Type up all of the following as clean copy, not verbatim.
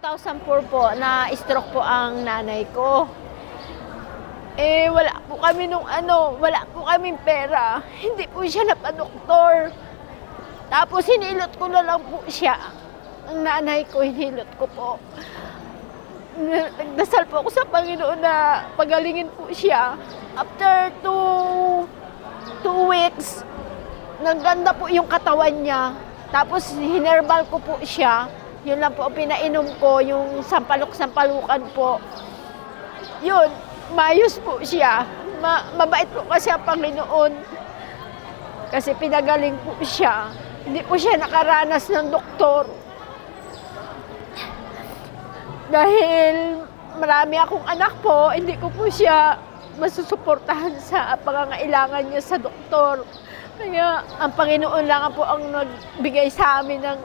2004 po na stroke po ang nanay ko. Wala po kami wala po kaming pera. Hindi po siya napadoktor. Tapos hinilot ko na lang po siya. Ang nanay ko, hinilot ko po. Nagdasal po ako sa Panginoon na pagalingin po siya. After 2 weeks, nagganda po yung katawan niya. Tapos hinerbal ko po siya. Yun lang po ang pinainom ko, yung sampalok-sampalukan po. Yun, mayos po siya. Mabait po kasi ang Panginoon. Kasi pinagaling po siya. Hindi po siya nakaranas ng doktor. Dahil marami akong anak po, hindi ko po siya masusuportahan sa pangangailangan niya sa doktor. Kaya ang Panginoon lang po ang nagbigay sa amin ng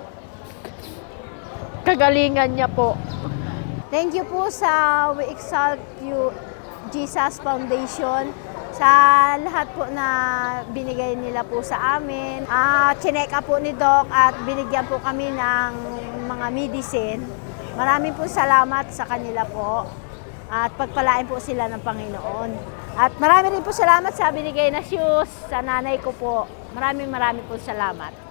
kagalingan niya po. Thank you po sa We Exalt You Jesus Foundation sa lahat po na binigay nila po sa amin. Chineka po ni Doc at binigyan po kami ng mga medicine. Maraming po salamat sa kanila po at pagpalain po sila ng Panginoon. At marami rin po salamat sa binigay na shoes sa nanay ko po. Maraming po salamat.